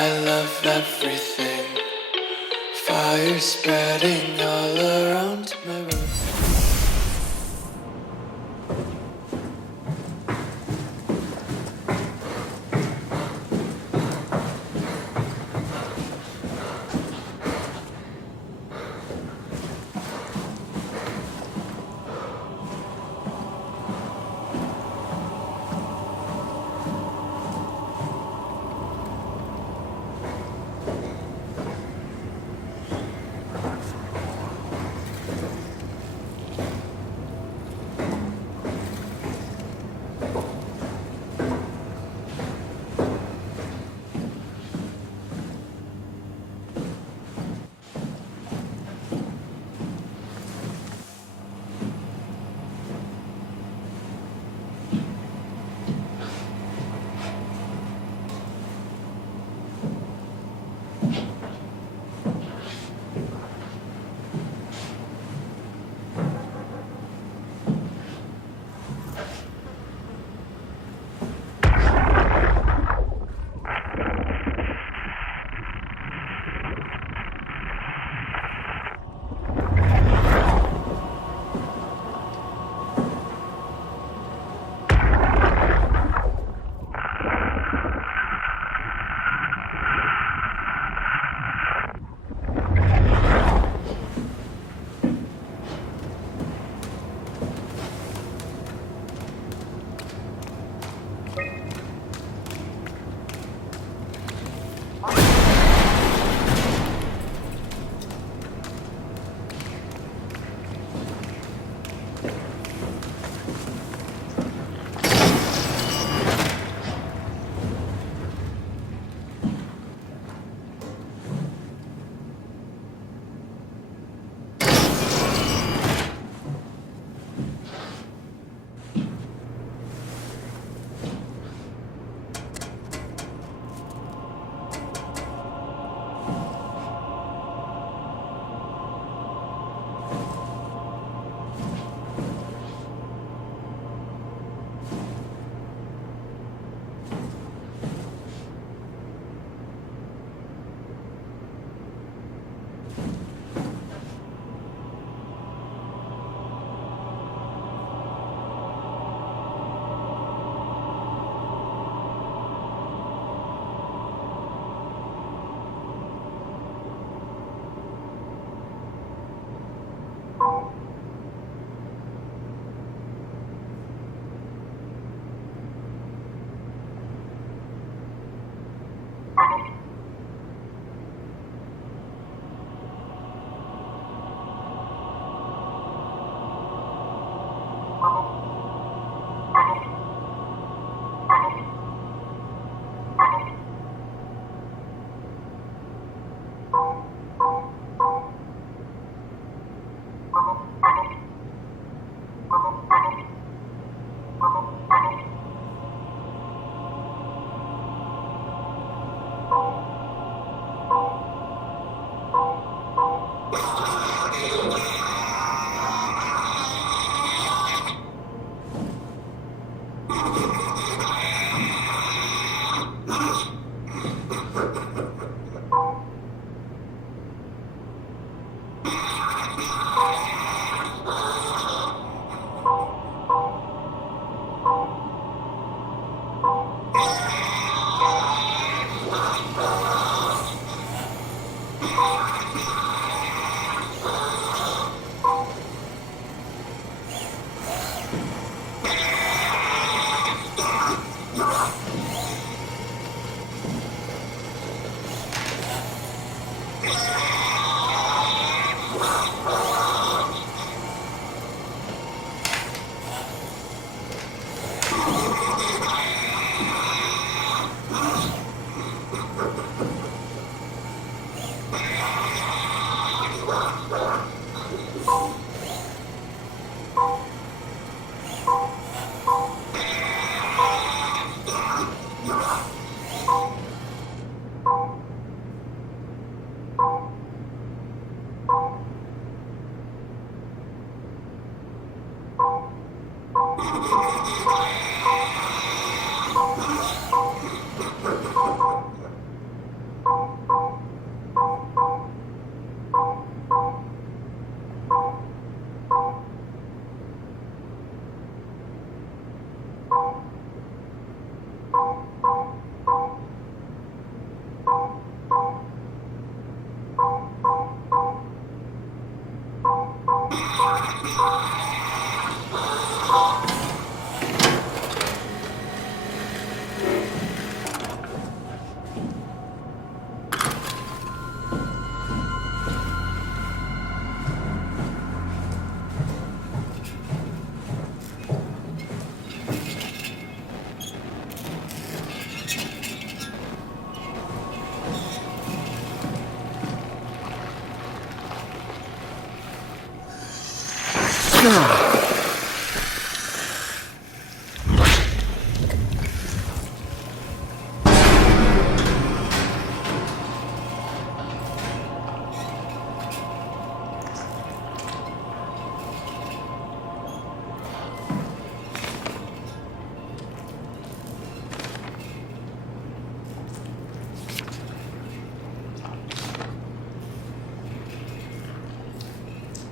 I love everything. Fire spreading all around my room.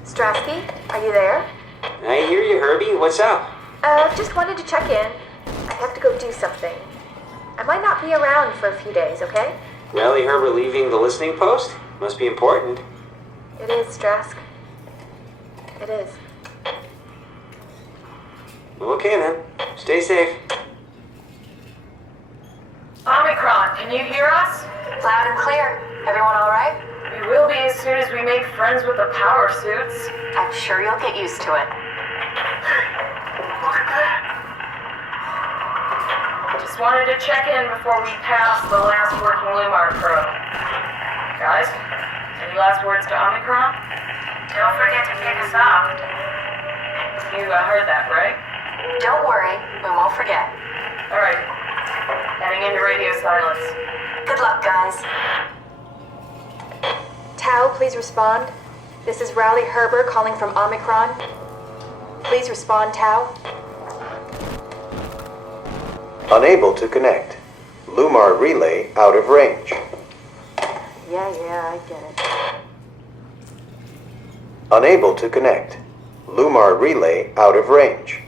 Strasky, are you there? I hear you, Herbie. What's up? Just wanted to check in. I have to go do something. I might not be around for a few days, okay? Rally Herbert leaving the listening post? Must be important. It is, Strask. It is. Okay then. Stay safe. Omicron, can you hear us? Loud and clear. Everyone all right? We will be as soon as we make friends with the power suits. I'm sure you'll get used to it. Look at that. Just wanted to check in before we pass the last working Lumar probe. Guys, any last words to Omicron? Don't forget to pick us up. You heard that, right? Don't worry, we won't forget. Alright. Heading into radio silence. Good luck, guys. Tau, please respond. This is Rowley Herbert calling from Omicron. Please respond, Tau. Unable to connect. Lumar relay out of range. Yeah, I get it. Unable to connect. Lumar relay out of range.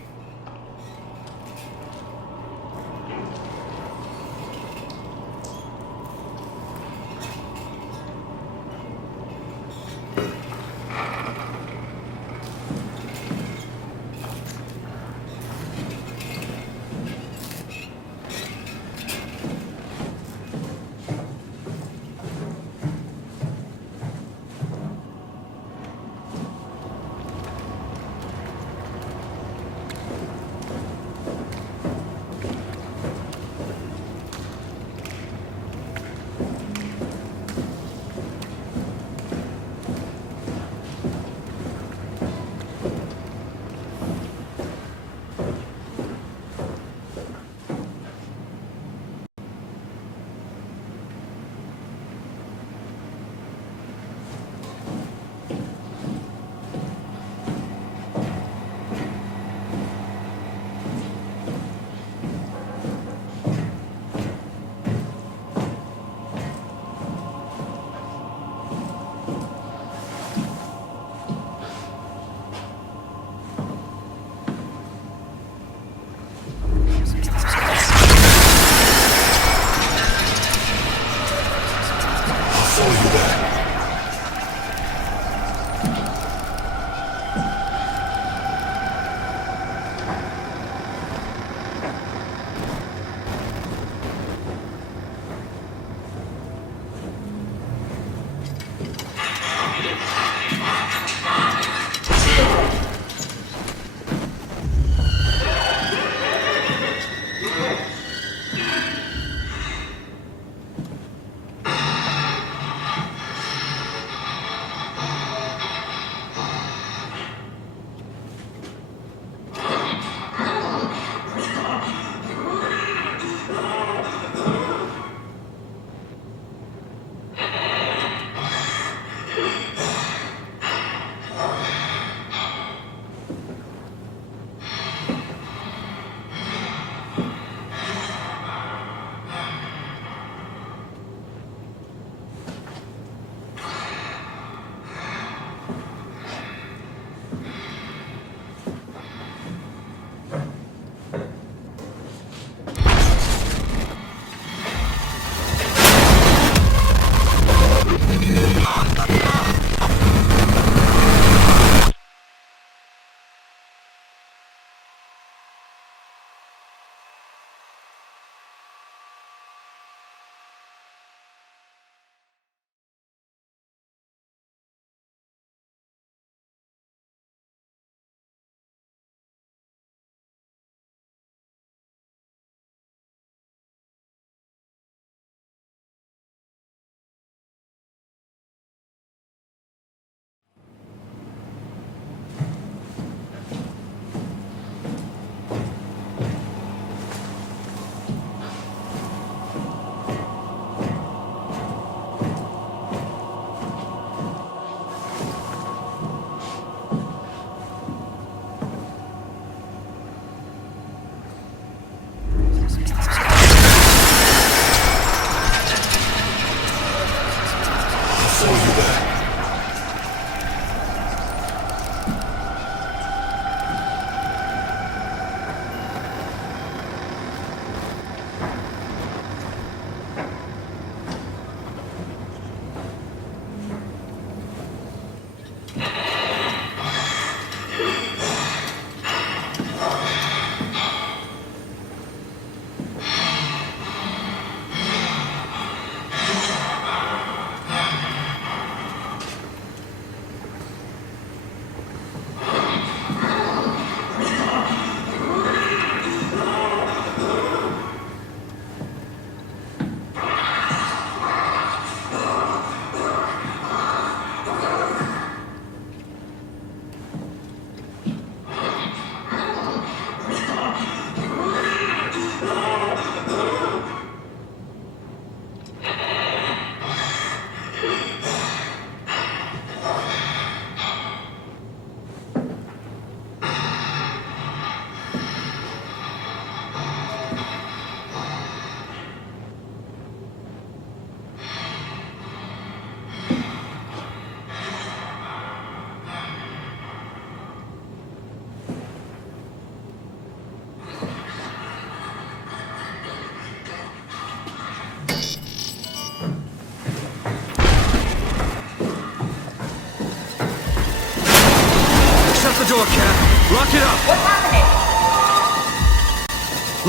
door, Cap! Lock it up! What's happening?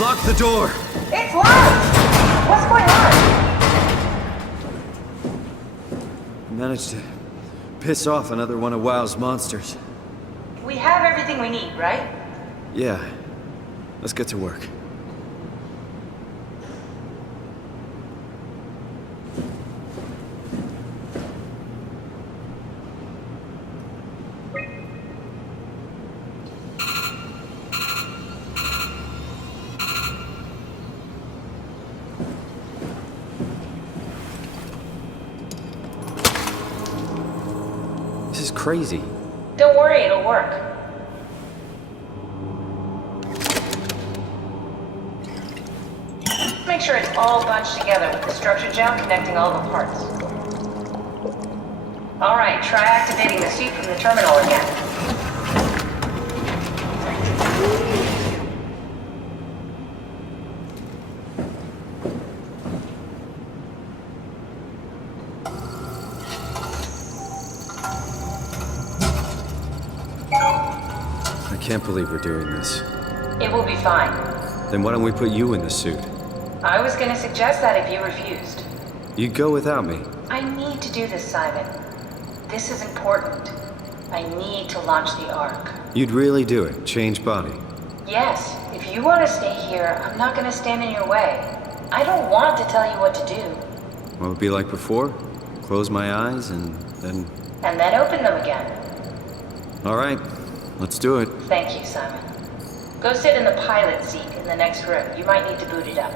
Lock the door! It's locked! What's going on? Managed to piss off another one of WoW's monsters. We have everything we need, right? Yeah. Let's get to work. This is crazy. Don't worry, it'll work. Make sure it's all bunched together with the structure gel connecting all the parts. Alright, try activating the suit from the terminal again. I can't believe we're doing this. It will be fine. Then why don't we put you in the suit? I was gonna suggest that if you refused. You'd go without me. I need to do this, Simon. This is important. I need to launch the Ark. You'd really do it? Change body? Yes, if you want to stay here, I'm not gonna stand in your way. I don't want to tell you what to do. What would it be like before? Close my eyes and then... And then open them again. Alright, let's do it. Thank you, Simon. Go sit in the pilot seat in the next room. You might need to boot it up.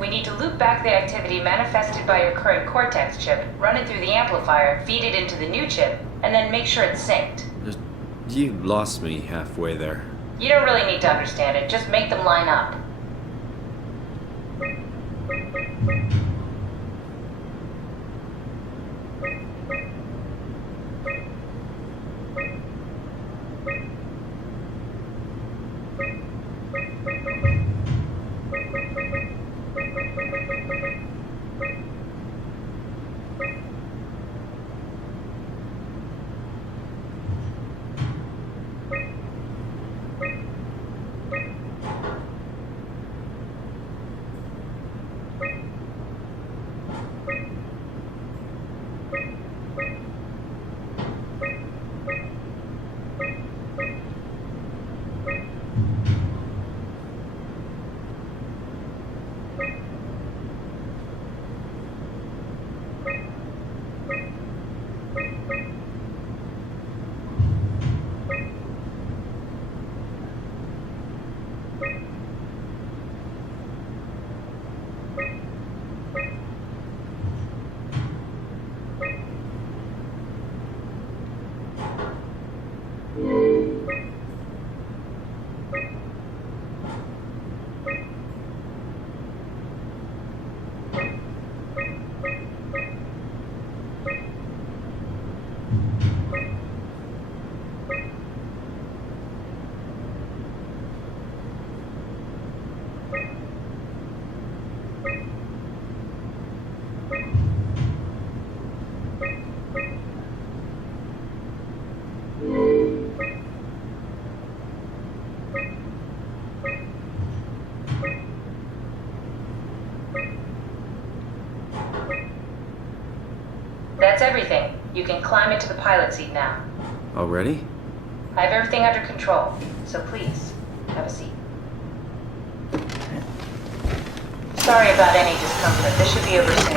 We need to loop back the activity manifested by your current Cortex chip, run it through the amplifier, feed it into the new chip, and then make sure it's synced. You lost me halfway there. You don't really need to understand it, just make them line up. That's everything. You can climb into the pilot seat now. Already? I have everything under control, so please, have a seat. Sorry about any discomfort. This should be over soon.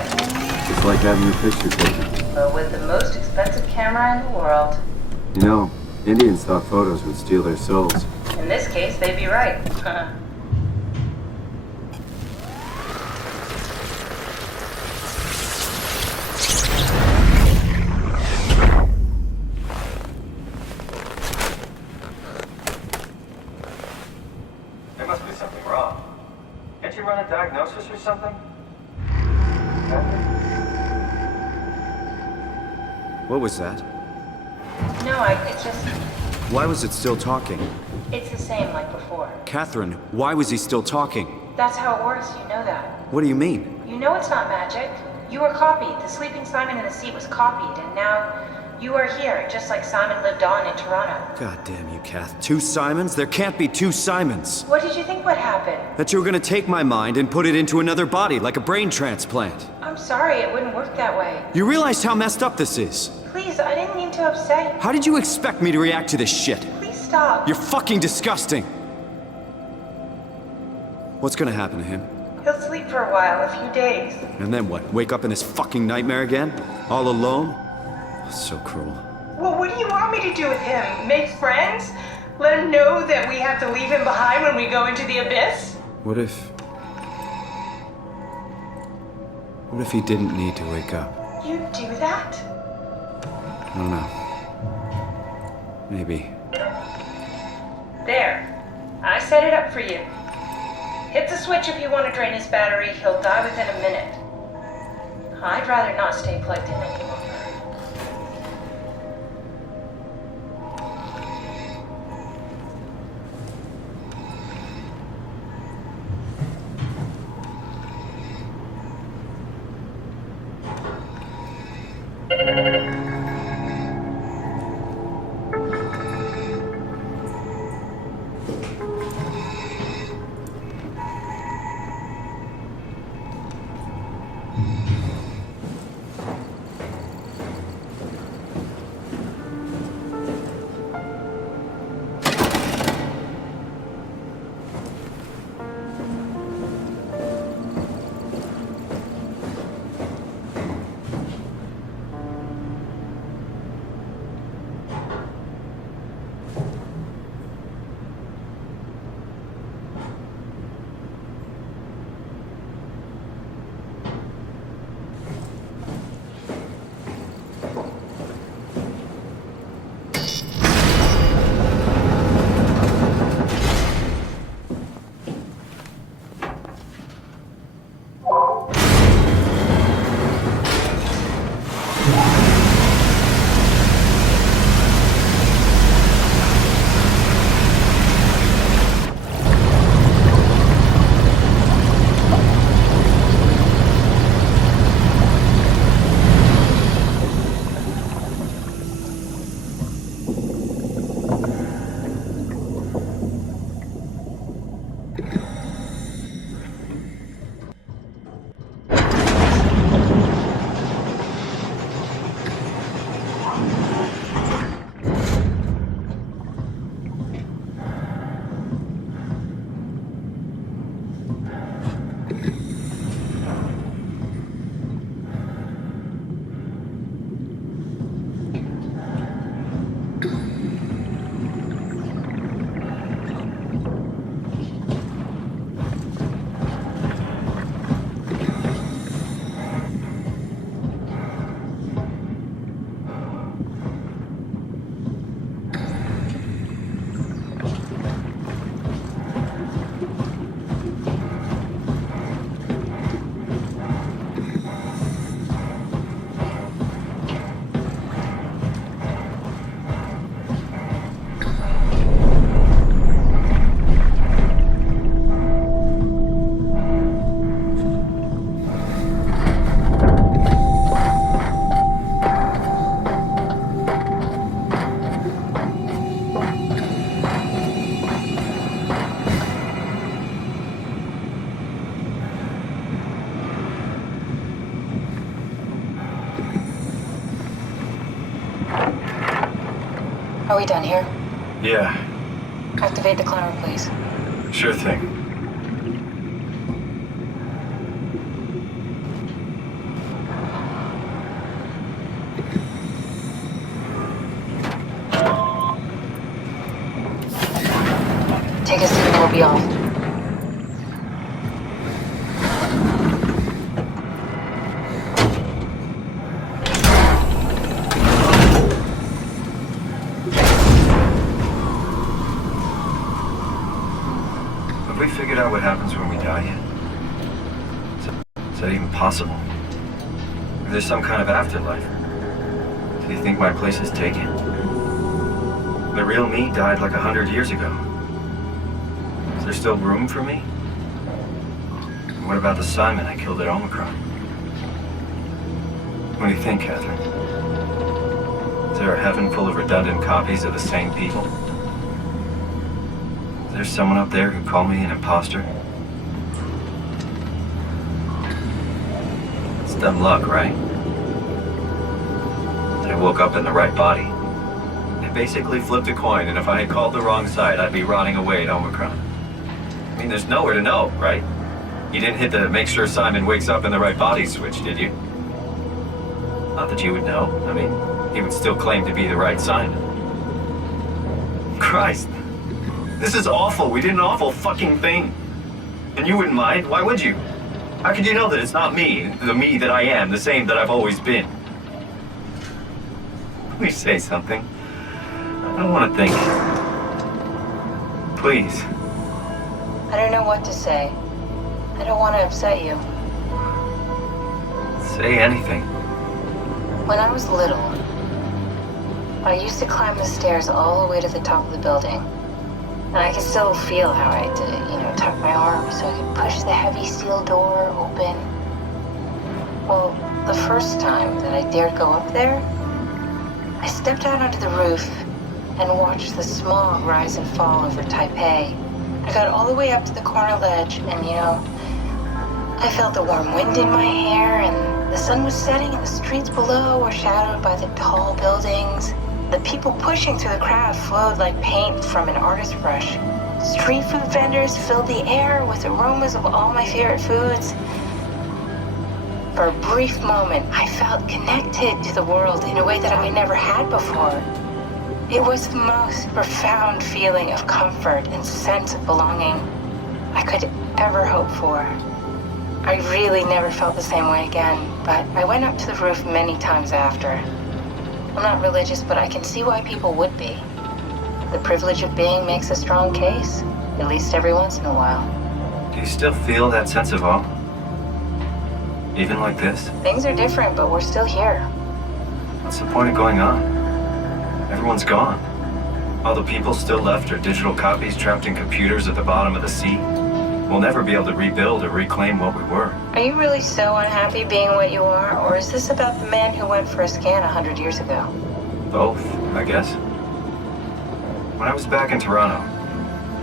It's like having your picture taken. But with the most expensive camera in the world. You know, Indians thought photos would steal their souls. In this case, they'd be right. There must be something wrong. Can't you run a diagnosis or something? What was that? No, it's just... Why was it still talking? It's the same like before. Catherine, why was he still talking? That's how it works, you know that. What do you mean? You know it's not magic. You were copied. The sleeping Simon in the seat was copied, and now you are here, just like Simon lived on in Toronto. God damn you, Kath. 2 Simons? There can't be 2 Simons. What did you think would happen? That you were gonna take my mind and put it into another body, like a brain transplant. I'm sorry, it wouldn't work that way. You realize how messed up this is? Please, I didn't mean to upset you. How did you expect me to react to this shit? Please stop. You're fucking disgusting. What's gonna happen to him? He'll sleep for a while, a few days. And then what? Wake up in this fucking nightmare again? All alone? So cruel. Well, what do you want me to do with him? Make friends? Let him know that we have to leave him behind when we go into the abyss? What if he didn't need to wake up? You'd do that? I don't know. Maybe. There. I set it up for you. Hit the switch if you want to drain his battery. He'll die within a minute. I'd rather not stay plugged in any longer. Are we done here? Yeah, Activate the climber, please. sure thing. Take a seat and we'll be off. Have we figured out what happens when we die yet? Is that even possible? If there's some kind of afterlife, do you think my place is taken? The real me died like 100 years ago. Is there still room for me? And what about the Simon I killed at Omicron? What do you think, Catherine? Is there a heaven full of redundant copies of the same people? Is there someone up there who called me an imposter? It's dumb luck, right? I woke up in the right body. I basically flipped a coin, and if I had called the wrong side, I'd be rotting away at Omicron. I mean, there's nowhere to know, right? You didn't hit the make sure Simon wakes up in the right body switch, did you? Not that you would know. I mean, he would still claim to be the right Simon. Christ. This is awful. We did an awful fucking thing. And you wouldn't mind? Why would you? How could you know that it's not me, the me that I am, the same that I've always been? Please say something. I don't want to think. Please. I don't know what to say. I don't want to upset you. Say anything. When I was little, I used to climb the stairs all the way to the top of the building. And I can still feel how I had to, tuck my arm so I could push the heavy steel door open. Well, the first time that I dared go up there, I stepped out onto the roof and watched the smog rise and fall over Taipei. I got all the way up to the corner ledge and, I felt the warm wind in my hair and the sun was setting and the streets below were shadowed by the tall buildings. The people pushing through the crowd flowed like paint from an artist's brush. Street food vendors filled the air with aromas of all my favorite foods. For a brief moment, I felt connected to the world in a way that I never had before. It was the most profound feeling of comfort and sense of belonging I could ever hope for. I really never felt the same way again, but I went up to the roof many times after. I'm not religious, but I can see why people would be. The privilege of being makes a strong case, at least every once in a while. Do you still feel that sense of awe? Even like this? Things are different, but we're still here. What's the point of going on? Everyone's gone. All the people still left are digital copies trapped in computers at the bottom of the sea. We'll never be able to rebuild or reclaim what we were. Are you really so unhappy being what you are, or is this about the man who went for a scan 100 years ago? Both, I guess. When I was back in Toronto,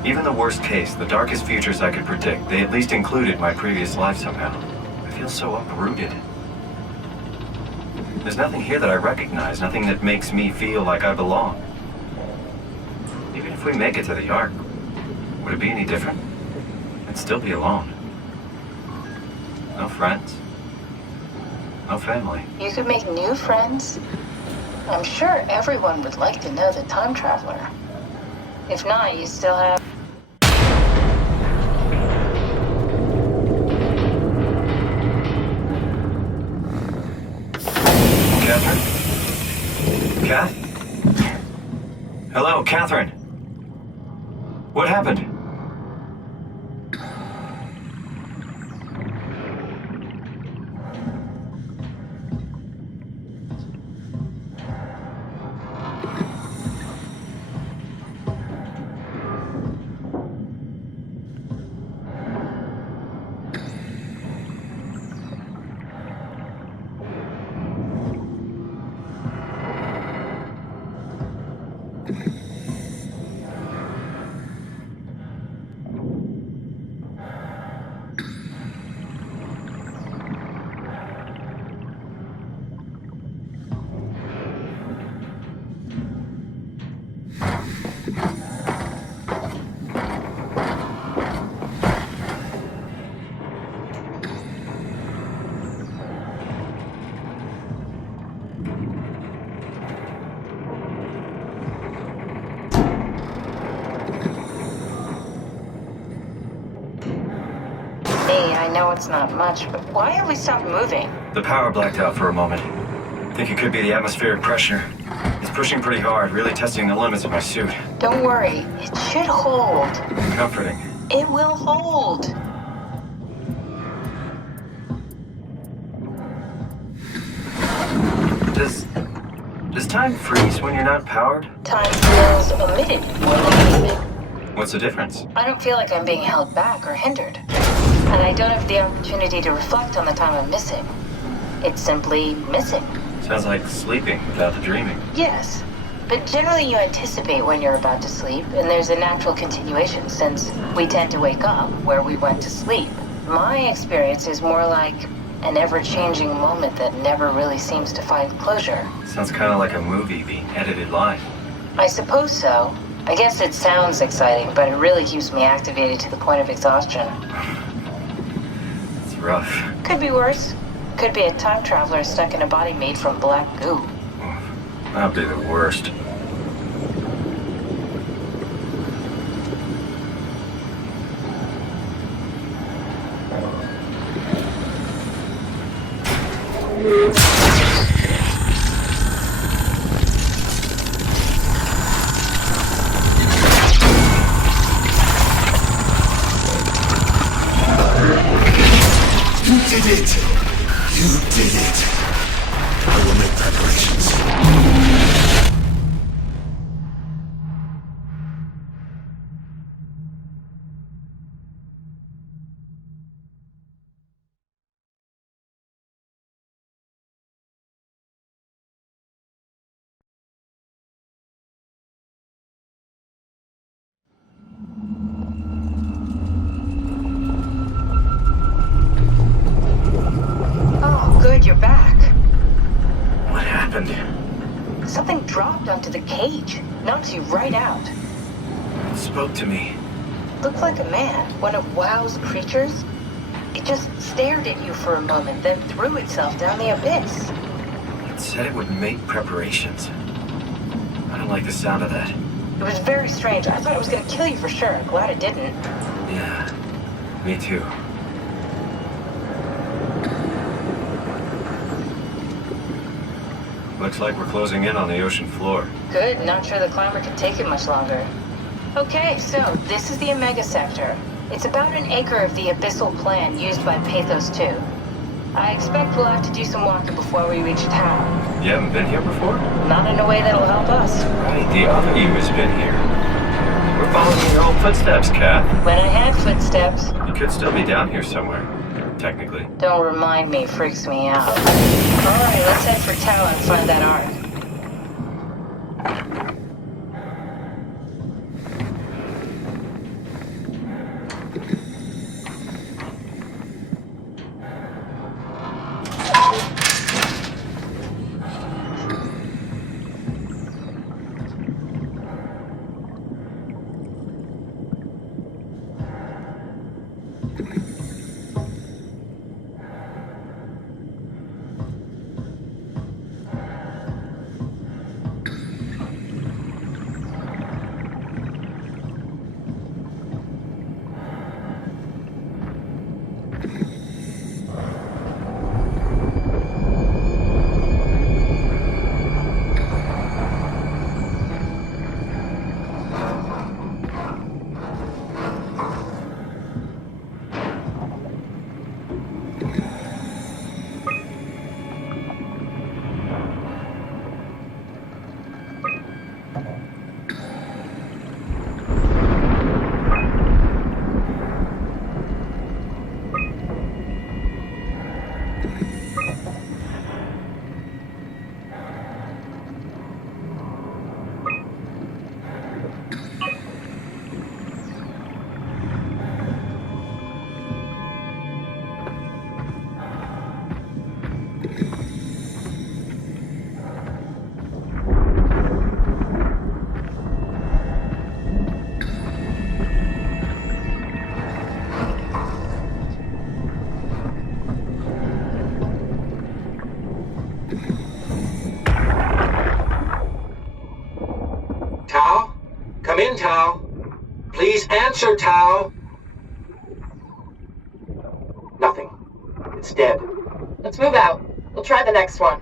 even the worst case, the darkest futures I could predict, they at least included my previous life somehow. I feel so uprooted. There's nothing here that I recognize, nothing that makes me feel like I belong. Even if we make it to the Ark, would it be any different? I'd still be alone. No friends. No family. You could make new friends. I'm sure everyone would like to know the time traveler. If not, you still have... Catherine? Kath? Hello, Catherine. What happened? I know it's not much, but why have we stopped moving? The power blacked out for a moment. I think it could be the atmospheric pressure. It's pushing pretty hard, really testing the limits of my suit. Don't worry, it should hold. Comforting. It will hold. Does time freeze when you're not powered? Time feels omitted more than needed. What's the difference? I don't feel like I'm being held back or hindered. And I don't have the opportunity to reflect on the time I'm missing. It's simply missing. Sounds like sleeping without the dreaming. Yes, but generally you anticipate when you're about to sleep, and there's a natural continuation since we tend to wake up where we went to sleep. My experience is more like an ever-changing moment that never really seems to find closure. Sounds kind of like a movie being edited live. I suppose so. I guess it sounds exciting, but it really keeps me activated to the point of exhaustion. It's rough. Could be worse. Could be a time traveler stuck in a body made from black goo. That'd be the worst. You did it! You did it! I will make preparations. Oh, good, you're back. What happened? Something dropped onto the cage. Knocks you right out. It spoke to me. Looked like a man, one of WoW's creatures. It just stared at you for a moment, then threw itself down the abyss. It said it would make preparations. I don't like the sound of that. It was very strange. I thought it was gonna kill you for sure. Glad it didn't. Yeah, me too. Looks like we're closing in on the ocean floor. Good, not sure the climber can take it much longer. Okay, so this is the Omega Sector. It's about an acre of the abyssal plan used by Pathos 2. I expect we'll have to do some walking before we reach town. You haven't been here before? Not in a way that'll help us. Right, the other you has been here. We're following your old footsteps, Kath. When I had footsteps, You could still be down here somewhere, technically. don't remind me, freaks me out. Alright, let's head for Tau and find that ark. Tao? Come in, Tao. Please answer, Tao. Nothing. It's dead. Let's move out. We'll try the next one.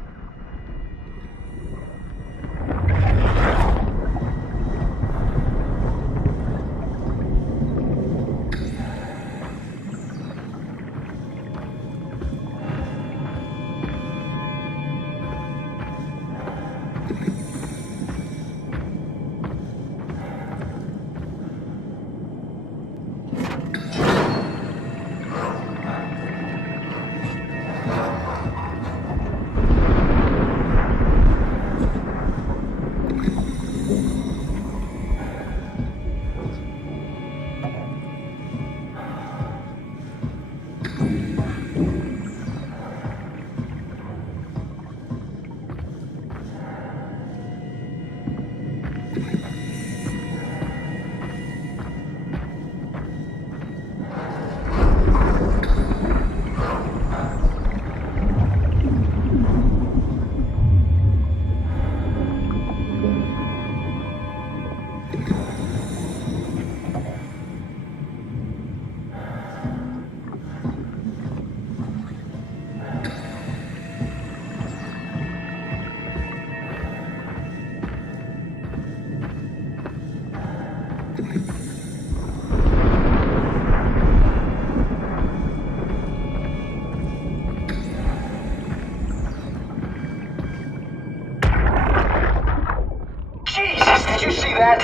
Jesus, did you see that?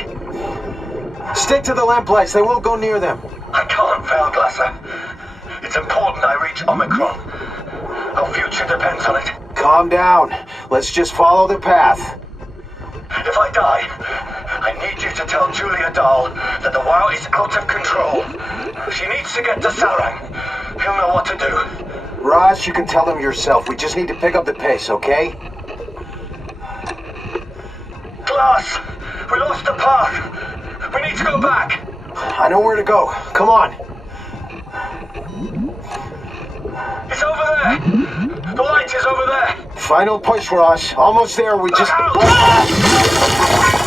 Stick to the lamplights, they won't go near them. I can't, Valglasser. It's important I reach Omicron. Our future depends on it. Calm down. Let's just follow the path. If I die, I need you to tell Julia Dahl that the WoW is out of control. She needs to get to Sarang. He'll know what to do. Raj, you can tell him yourself. We just need to pick up the pace, okay? Glass! We lost the path! We need to go back! I know where to go. Come on. It's over there! The light is over there! Final push, Raj. Almost there. We just... Look out!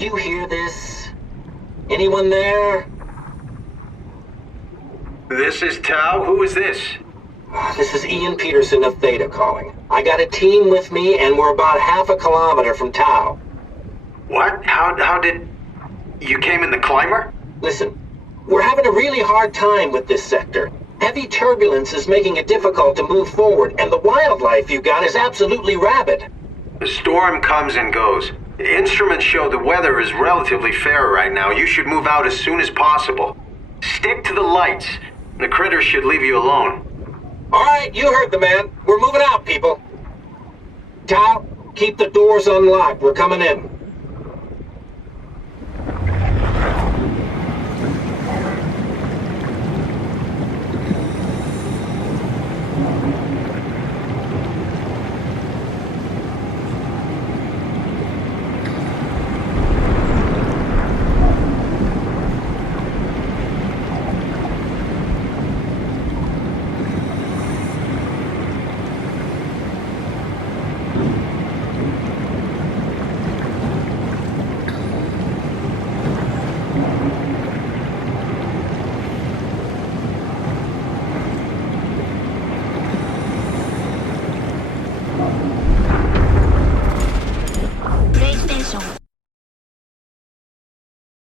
you hear this? Anyone there? This is Tau. Who is this? This is Ian Peterson of Theta calling. I got a team with me, and we're about half a kilometer from Tau. What? How did... You came in the climber? Listen, we're having a really hard time with this sector. Heavy turbulence is making it difficult to move forward, and the wildlife you got is absolutely rabid. The storm comes and goes. The instruments show the weather is relatively fair right now. You should move out as soon as possible. Stick to the lights. The critters should leave you alone. All right, you heard the man. We're moving out, people. Tau, keep the doors unlocked. We're coming in.